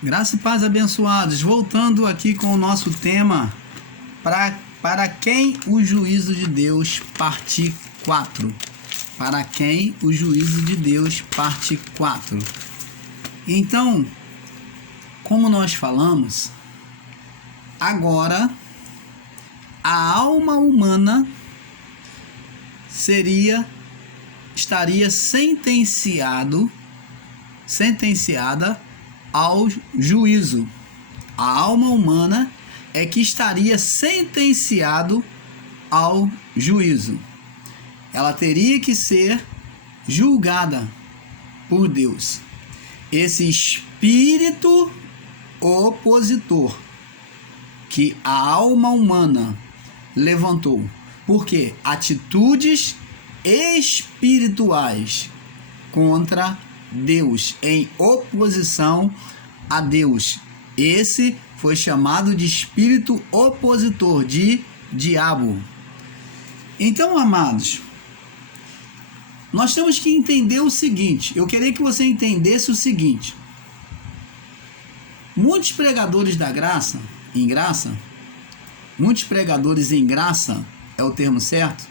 Graça e paz, abençoados. Voltando aqui com o nosso tema, para quem o juízo de Deus, parte 4. Para quem o juízo de Deus, parte 4. Então, como nós falamos, agora a alma humana estaria sentenciada ao juízo. A alma humana é que estaria sentenciado ao juízo. Ela teria que ser julgada por Deus. Esse espírito opositor que a alma humana levantou, porque atitudes espirituais contra Deus, em oposição a Deus. Esse foi chamado de espírito opositor, de diabo. Então, amados, nós temos que entender o seguinte. Eu queria que você entendesse o seguinte. Muitos pregadores da graça, muitos pregadores em graça, é o termo certo?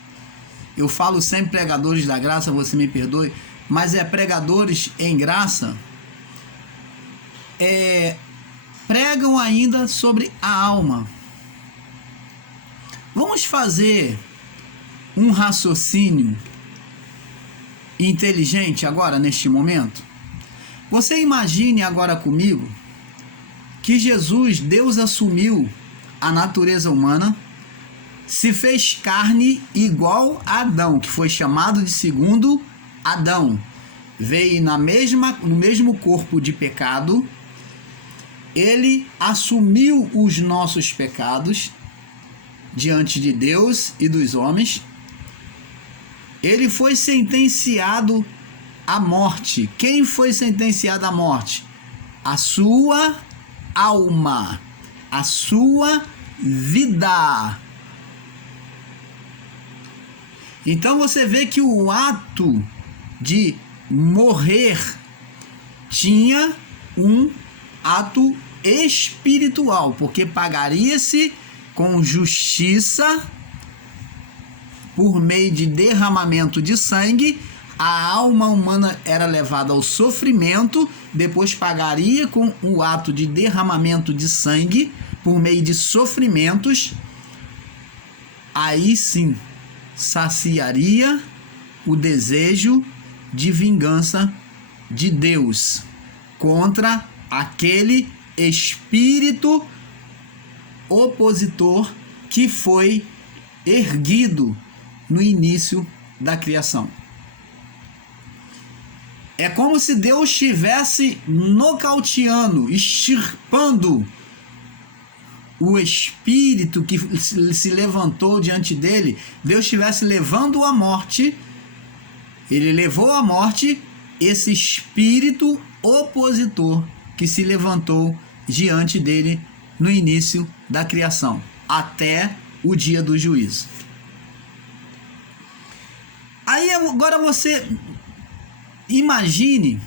Eu falo sempre pregadores da graça, você me perdoe, mas pregadores em graça, pregam ainda sobre a alma. Vamos fazer um raciocínio inteligente agora, neste momento? Você imagine agora comigo que Jesus, Deus, assumiu a natureza humana, se fez carne igual a Adão, que foi chamado de segundo Adão. Veio no mesmo corpo de pecado. Ele assumiu os nossos pecados diante de Deus e dos homens. Ele foi sentenciado à morte. Quem foi sentenciado à morte? A sua alma, a sua vida. Então você vê que o ato de morrer tinha um ato espiritual, porque pagaria-se com justiça por meio de derramamento de sangue. A alma humana era levada ao sofrimento, depois pagaria com o ato de derramamento de sangue por meio de sofrimentos. Aí sim saciaria o desejo de vingança de Deus contra aquele espírito opositor que foi erguido no início da criação. É como se Deus estivesse nocauteando, extirpando o espírito que se levantou diante dele. Deus estivesse levando à morte. Ele levou à morte esse espírito opositor que se levantou diante dele no início da criação, até o dia do juízo. Aí agora você imagine,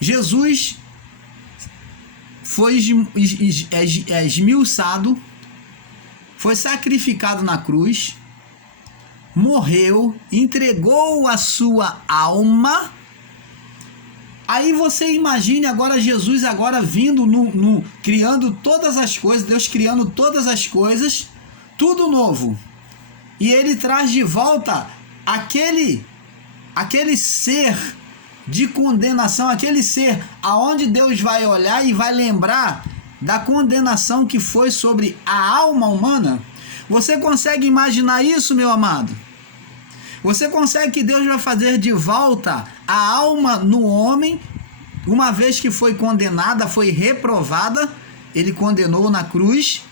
Jesus foi esmiuçado, foi sacrificado na cruz, morreu, entregou a sua alma. Aí você imagine agora Jesus agora vindo criando todas as coisas, Deus criando todas as coisas, tudo novo. E ele traz de volta aquele ser de condenação, aquele ser aonde Deus vai olhar e vai lembrar da condenação que foi sobre a alma humana. Você consegue imaginar isso, meu amado? Você consegue que Deus vai fazer de volta a alma no homem, uma vez que foi condenada, foi reprovada, ele condenou na cruz.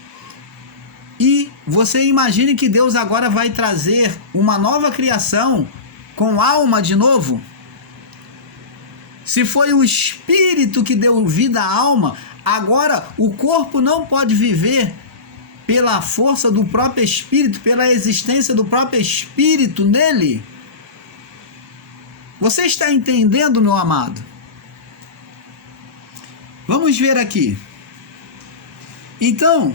E você imagine que Deus agora vai trazer uma nova criação com alma de novo? Se foi o espírito que deu vida à alma, agora o corpo não pode viver pela força do próprio espírito, pela existência do próprio espírito nele. Você está entendendo, meu amado? Vamos ver aqui. Então,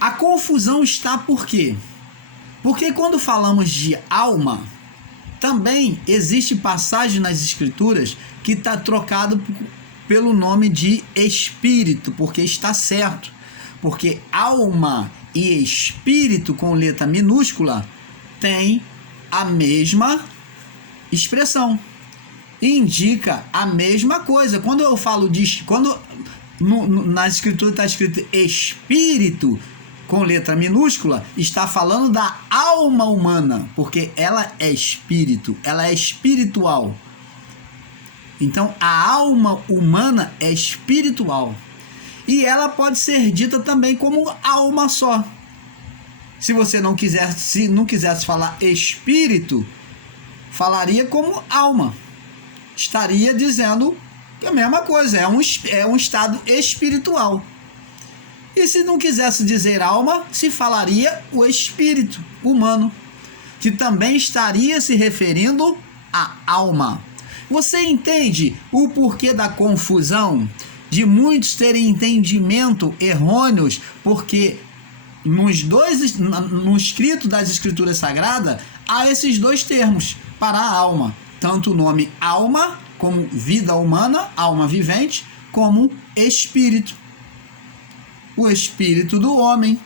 a confusão está por quê? Porque quando falamos de alma, também existe passagem nas escrituras que está trocado pelo nome de espírito, porque está certo. Porque alma e espírito com letra minúscula tem a mesma expressão. Indica a mesma coisa. Quando eu falo de... na escritura está escrito espírito com letra minúscula, está falando da alma humana, porque ela é espírito, ela é espiritual. Então, a alma humana é espiritual. E ela pode ser dita também como alma só. Se você não quisesse falar espírito, falaria como alma. Estaria dizendo que é a mesma coisa, é um estado espiritual. E se não quisesse dizer alma, se falaria o espírito humano, que também estaria se referindo à alma. Você entende o porquê da confusão de muitos terem entendimento errôneos, porque no escrito das Escrituras Sagradas há esses dois termos para a alma, tanto o nome alma, como vida humana, alma vivente, como espírito. O espírito do homem,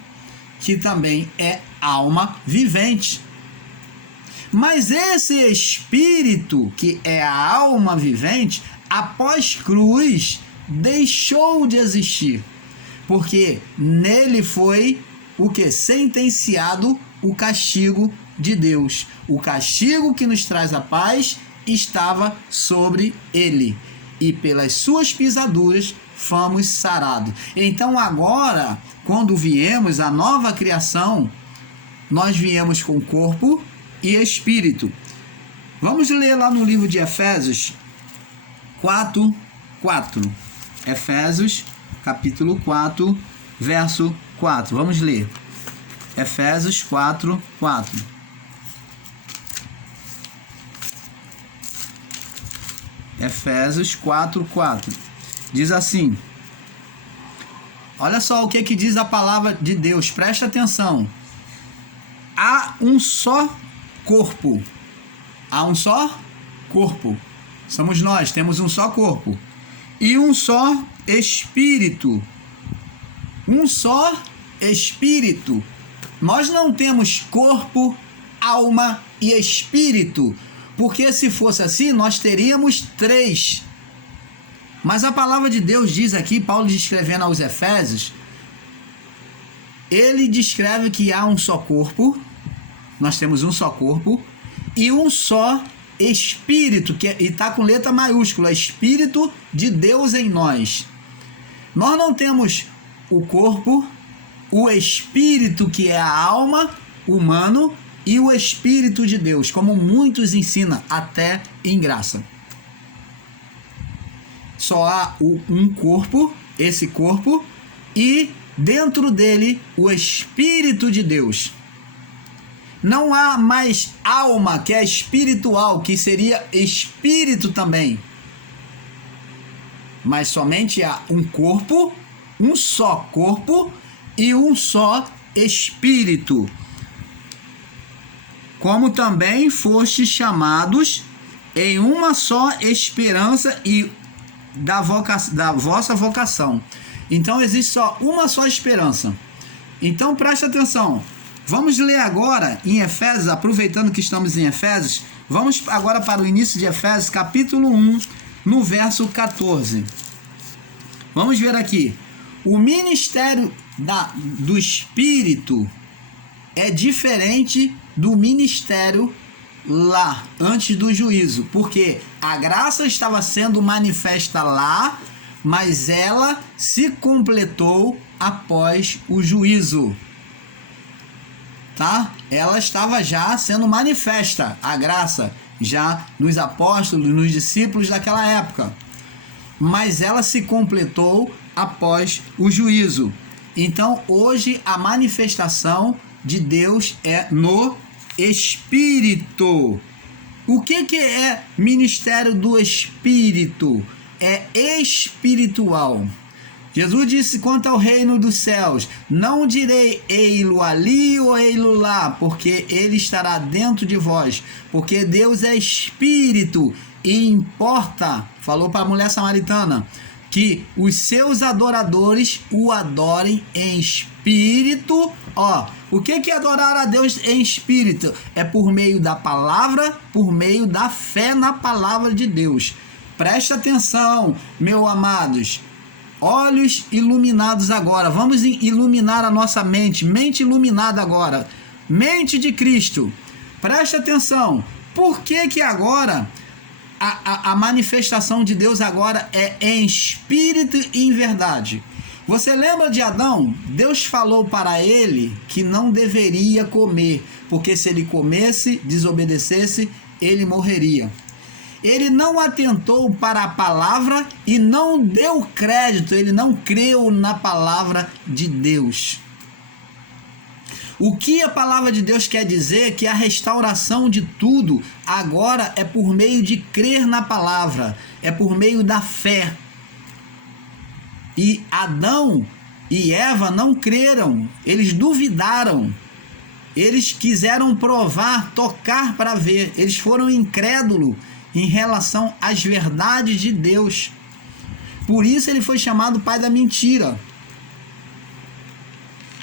que também é alma vivente. Mas esse espírito, que é a alma vivente, após cruz, deixou de existir. Porque nele foi o que? Sentenciado o castigo de Deus. O castigo que nos traz a paz estava sobre ele. E pelas suas pisaduras fomos sarados. Então agora, quando viemos a nova criação, nós viemos com corpo e espírito. Vamos ler lá no livro de Efésios 4:4. Efésios, capítulo 4, verso 4. Vamos ler. Efésios 4:4. Efésios 4:4. Diz assim: olha só o que diz a palavra de Deus, presta atenção. Há um só corpo. Há um só corpo. Somos nós, temos um só corpo. E um só espírito. Um só espírito. Nós não temos corpo, alma e espírito. Porque se fosse assim, nós teríamos 3. Mas a palavra de Deus diz aqui, Paulo descrevendo aos Efésios, ele descreve que há um só corpo, nós temos um só corpo, e um só espírito, e está com letra maiúscula, Espírito de Deus em nós. Nós não temos o corpo, o espírito, que é a alma humano, e o Espírito de Deus, como muitos ensinam, até em graça. Só há um corpo, esse corpo, e dentro dele o Espírito de Deus. Não há mais alma, que é espiritual, que seria espírito também. Mas somente há um corpo, um só corpo e um só espírito. Como também fostes chamados em uma só esperança e da vossa vocação. Então existe só uma só esperança. Então preste atenção. Vamos ler agora em Efésios, aproveitando que estamos em Efésios, vamos agora para o início de Efésios, capítulo 1, no verso 14. Vamos ver aqui. O ministério do Espírito é diferente do ministério lá, antes do juízo, porque a graça estava sendo manifesta lá, mas ela se completou após o juízo, tá? Ela estava já sendo manifesta, a graça, já nos apóstolos, nos discípulos daquela época, mas ela se completou após o juízo. Então hoje a manifestação de Deus é no Espírito. O que é ministério do Espírito? é espiritual. Jesus disse quanto ao reino dos céus: não direi ei-lo ali ou ei-lo lá, porque ele estará dentro de vós, porque Deus é espírito e importa, falou para a mulher samaritana, que os seus adoradores o adorem em espírito. O que é adorar a Deus em espírito? É por meio da palavra, por meio da fé na palavra de Deus. Presta atenção, meus amados. Olhos iluminados agora. Vamos iluminar a nossa mente. Mente iluminada agora. Mente de Cristo. Presta atenção. Por que agora a manifestação de Deus agora é em espírito e em verdade? Você lembra de Adão? Deus falou para ele que não deveria comer, porque se ele comesse, desobedecesse, ele morreria. Ele não atentou para a palavra e não deu crédito, ele não creu na palavra de Deus. O que a palavra de Deus quer dizer? Que a restauração de tudo agora é por meio de crer na palavra, é por meio da fé. E Adão e Eva não creram, eles duvidaram, eles quiseram provar, tocar para ver, eles foram incrédulos em relação às verdades de Deus. Por isso ele foi chamado pai da mentira.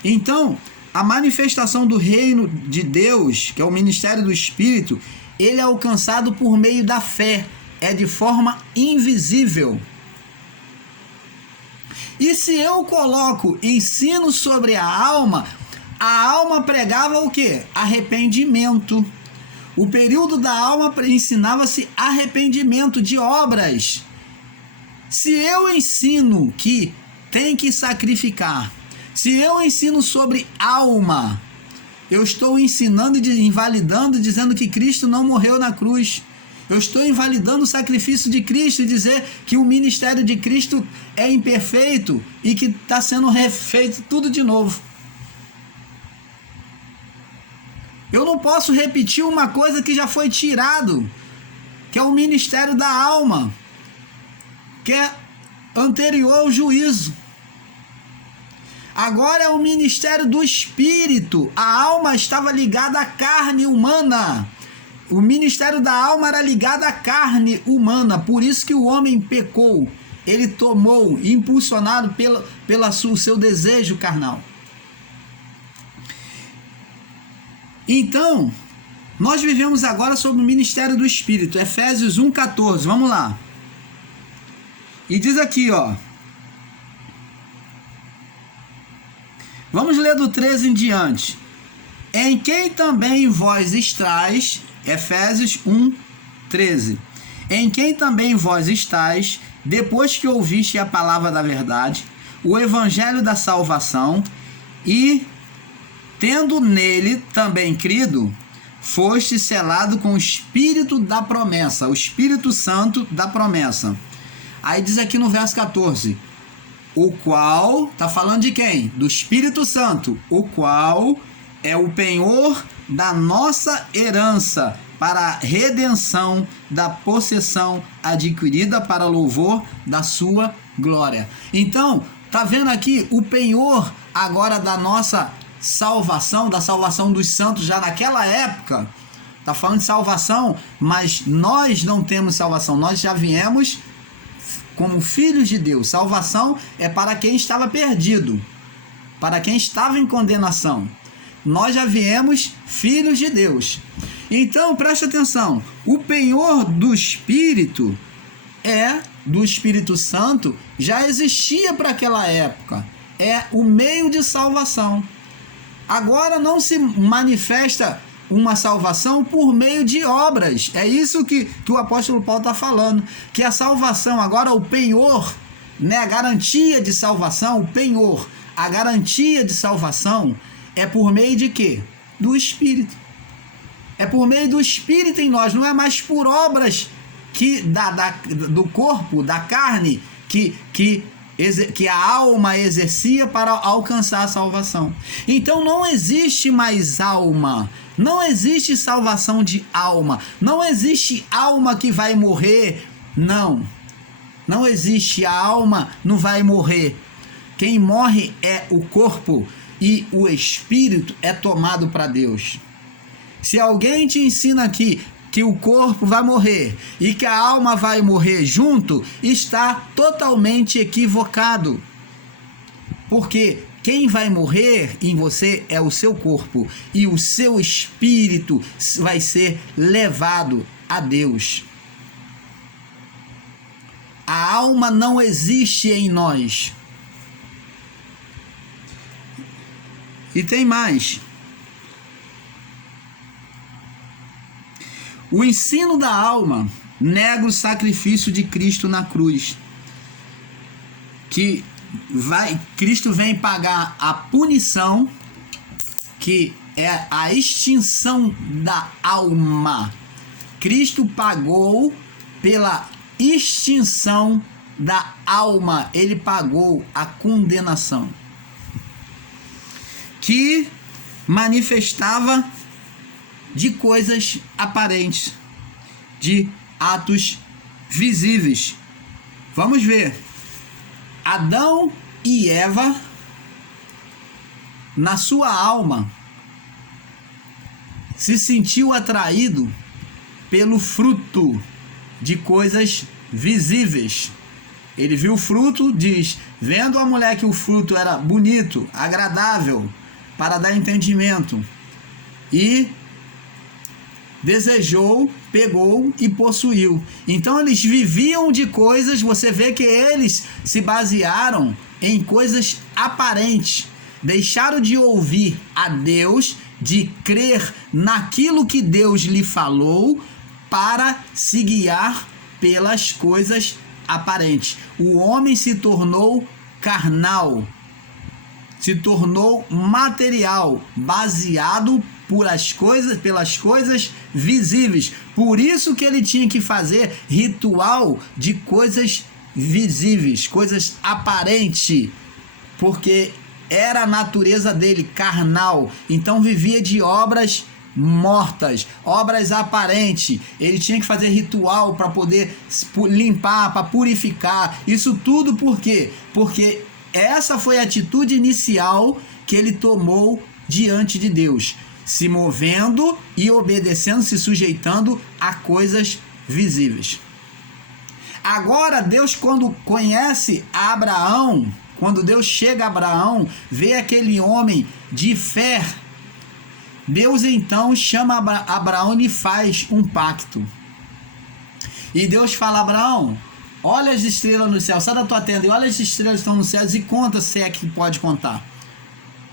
Então, a manifestação do reino de Deus, que é o ministério do Espírito, ele é alcançado por meio da fé, é de forma invisível. E se eu coloco ensino sobre a alma pregava o quê? Arrependimento. O período da alma ensinava-se arrependimento de obras. Se eu ensino que tem que sacrificar, se eu ensino sobre alma, eu estou ensinando e invalidando, dizendo que Cristo não morreu na cruz. Eu estou invalidando o sacrifício de Cristo e dizer que o ministério de Cristo é imperfeito e que está sendo refeito tudo de novo. Eu não posso repetir uma coisa que já foi tirado, que é o ministério da alma, que é anterior ao juízo. Agora é o ministério do Espírito. A alma estava ligada à carne humana. O ministério da alma era ligado à carne humana. Por isso que o homem pecou. Ele tomou, impulsionado pelo seu desejo carnal. Então, nós vivemos agora sobre o ministério do Espírito. Efésios 1,14. Vamos lá. E diz aqui, vamos ler do 13 em diante. Em quem também vós estáis, Efésios 1:13. Em quem também vós estáis, depois que ouviste a palavra da verdade, o evangelho da salvação, e tendo nele também crido, foste selado com o Espírito da promessa, o Espírito Santo da promessa. Aí diz aqui no verso 14, o qual, está falando de quem? Do Espírito Santo, o qual é o penhor da nossa herança para a redenção da possessão adquirida para louvor da sua glória. Então, tá vendo aqui o penhor agora da nossa salvação, da salvação dos santos já naquela época. Tá falando de salvação, mas nós não temos salvação, nós já viemos como filhos de Deus. Salvação é para quem estava perdido, para quem estava em condenação. Nós já viemos filhos de Deus. Então, preste atenção, o penhor do Espírito do Espírito Santo, já existia para aquela época. É o meio de salvação. Agora não se manifesta uma salvação por meio de obras. É isso que o apóstolo Paulo está falando. Que a salvação, agora o penhor, né, a garantia de salvação, o penhor, a garantia de salvação é por meio de quê? Do Espírito. É por meio do Espírito em nós, não é mais por obras do corpo, da carne, que a alma exercia para alcançar a salvação. Então não existe mais alma, não existe salvação de alma, não existe alma que vai morrer, não. Não existe, a alma não vai morrer. Quem morre é o corpo e o espírito é tomado para Deus. Se alguém te ensina aqui que o corpo vai morrer e que a alma vai morrer junto, está totalmente equivocado. Porque quem vai morrer em você é o seu corpo e o seu espírito vai ser levado a Deus. A alma não existe em nós. E tem mais. O ensino da alma nega o sacrifício de Cristo na cruz. Cristo vem pagar a punição, que é a extinção da alma. Cristo pagou pela extinção da alma. Ele pagou a condenação, que manifestava de coisas aparentes, de atos visíveis. Vamos ver. Adão e Eva, na sua alma, se sentiu atraído pelo fruto de coisas visíveis. Ele viu o fruto, diz, vendo a mulher que o fruto era bonito, agradável, para dar entendimento, e desejou, pegou e possuiu. Então eles viviam de coisas, você vê que eles se basearam em coisas aparentes, deixaram de ouvir a Deus, de crer naquilo que Deus lhe falou, para se guiar pelas coisas aparentes. O homem se tornou carnal, se tornou material, baseado pelas coisas visíveis. Por isso que ele tinha que fazer ritual de coisas visíveis, coisas aparentes, porque era a natureza dele, carnal. Então vivia de obras mortas, obras aparentes. Ele tinha que fazer ritual para poder limpar, para purificar. Isso tudo por quê? Porque essa foi a atitude inicial que ele tomou diante de Deus, se movendo e obedecendo, se sujeitando a coisas visíveis. Agora Deus, quando conhece Abraão, quando Deus chega a Abraão, vê aquele homem de fé, Deus então chama Abraão e faz um pacto. E Deus fala: Abraão, olha as estrelas no céu, sai da tua tenda e olha as estrelas que estão no céu e conta, se é que pode contar.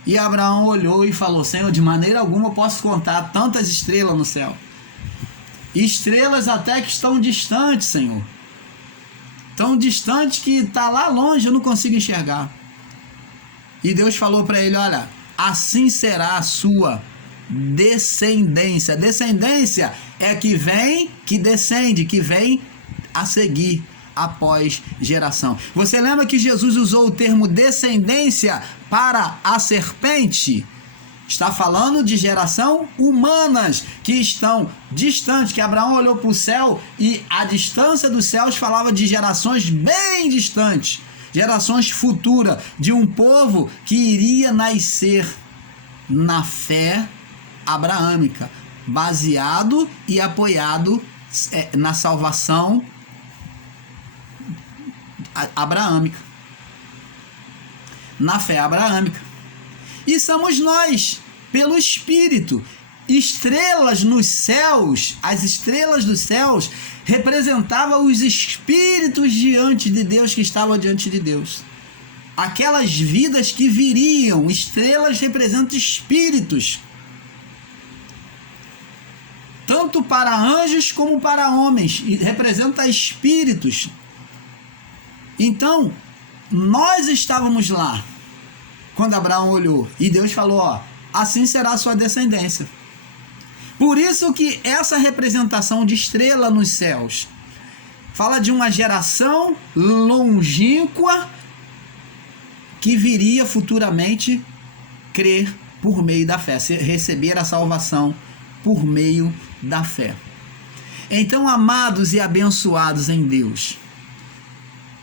E Abraão olhou e falou: Senhor, de maneira alguma eu posso contar tantas estrelas no céu. Estrelas até que estão distantes, Senhor. Tão distantes que está lá longe, eu não consigo enxergar. E Deus falou para ele: olha, assim será a sua descendência. Descendência é que vem, que descende, que vem a seguir após geração. Você lembra que Jesus usou o termo descendência para a serpente? Está falando de geração humanas que estão distantes, que Abraão olhou para o céu e a distância dos céus falava de gerações bem distantes, gerações futuras, de um povo que iria nascer na fé abraâmica, baseado e apoiado na salvação abraâmica, na fé abraâmica. E somos nós, pelo Espírito. Estrelas nos céus, as estrelas dos céus representavam os espíritos diante de Deus, que estavam diante de Deus. Aquelas vidas que viriam. Estrelas representam espíritos, tanto para anjos como para homens, e representa espíritos. Então, nós estávamos lá quando Abraão olhou e Deus falou: ó, assim será a sua descendência. Por isso que essa representação de estrela nos céus fala de uma geração longínqua que viria futuramente crer por meio da fé, receber a salvação por meio da fé. Então, amados e abençoados em Deus,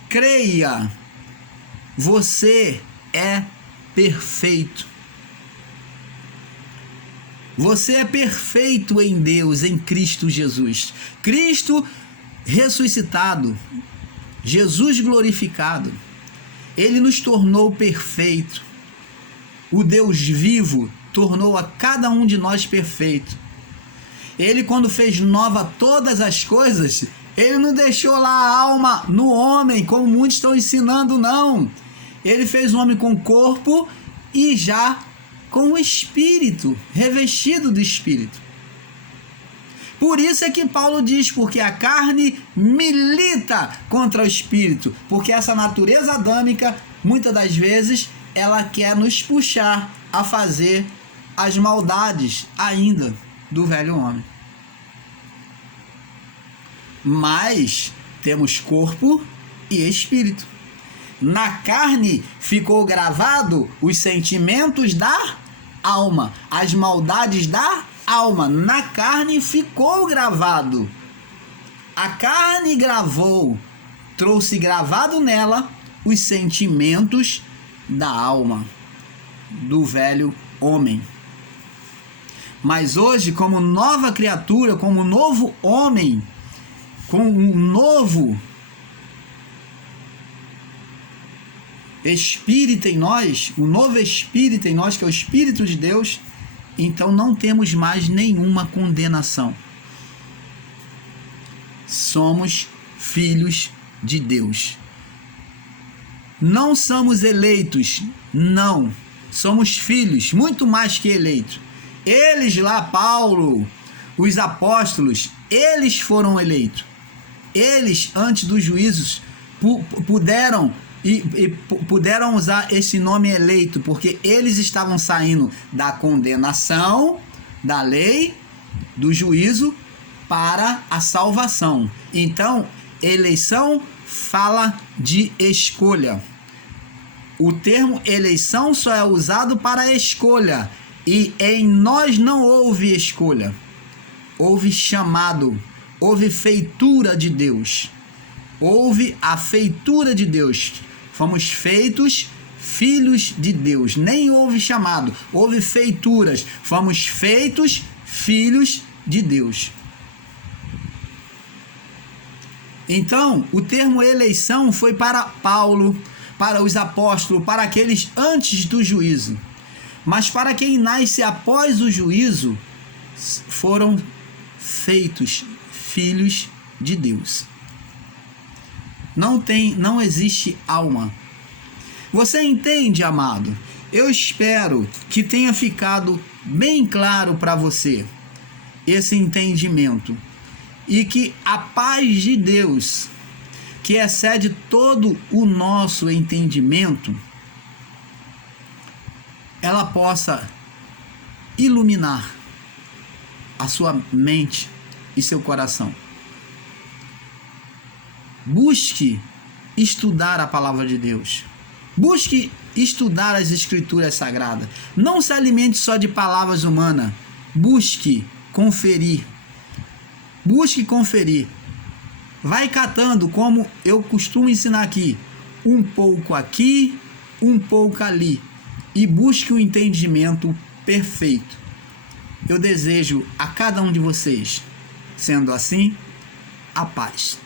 creia, você é perfeito. Você é perfeito em Deus, em Cristo Jesus. Cristo ressuscitado, Jesus glorificado, Ele nos tornou perfeito. O Deus vivo tornou a cada um de nós perfeito. Ele, quando fez nova todas as coisas, Ele não deixou lá a alma no homem, como muitos estão ensinando, não. Ele fez o homem com corpo e já com o espírito, revestido do espírito. Por isso é que Paulo diz, porque a carne milita contra o espírito, porque essa natureza adâmica, muitas das vezes, ela quer nos puxar a fazer as maldades ainda do velho homem. Mas temos corpo e espírito. Na carne ficou gravado os sentimentos da alma, as maldades da alma. Na carne ficou gravado. A carne gravou, trouxe gravado nela os sentimentos da alma, do velho homem. Mas hoje, como nova criatura, como novo homem, com um novo Espírito em nós, o novo Espírito em nós, que é o Espírito de Deus, então não temos mais nenhuma condenação. Somos filhos de Deus. Não somos eleitos, não. Somos filhos, muito mais que eleitos. Eles lá, Paulo, os apóstolos, eles foram eleitos. Eles, antes dos juízos, puderam usar esse nome eleito, porque eles estavam saindo da condenação, da lei, do juízo, para a salvação. Então, eleição fala de escolha. O termo eleição só é usado para escolha, e em nós não houve escolha. Houve chamado, houve feitura de Deus. Houve a feitura de Deus. Fomos feitos filhos de Deus. Nem houve chamado, houve feituras. Fomos feitos filhos de Deus. Então, o termo eleição foi para Paulo, para os apóstolos, para aqueles antes do juízo. Mas para quem nasce após o juízo, foram feitos filhos de Deus. Não existe alma. Você entende, amado? Eu espero que tenha ficado bem claro para você esse entendimento. E que a paz de Deus, que excede todo o nosso entendimento, ela possa iluminar a sua mente e seu coração. Busque estudar a palavra de Deus. Busque estudar as escrituras sagradas. Não se alimente só de palavras humanas. Busque conferir. Busque conferir. Vai catando, como eu costumo ensinar aqui. Um pouco aqui, um pouco ali. E busque o entendimento perfeito. Eu desejo a cada um de vocês, sendo assim, a paz.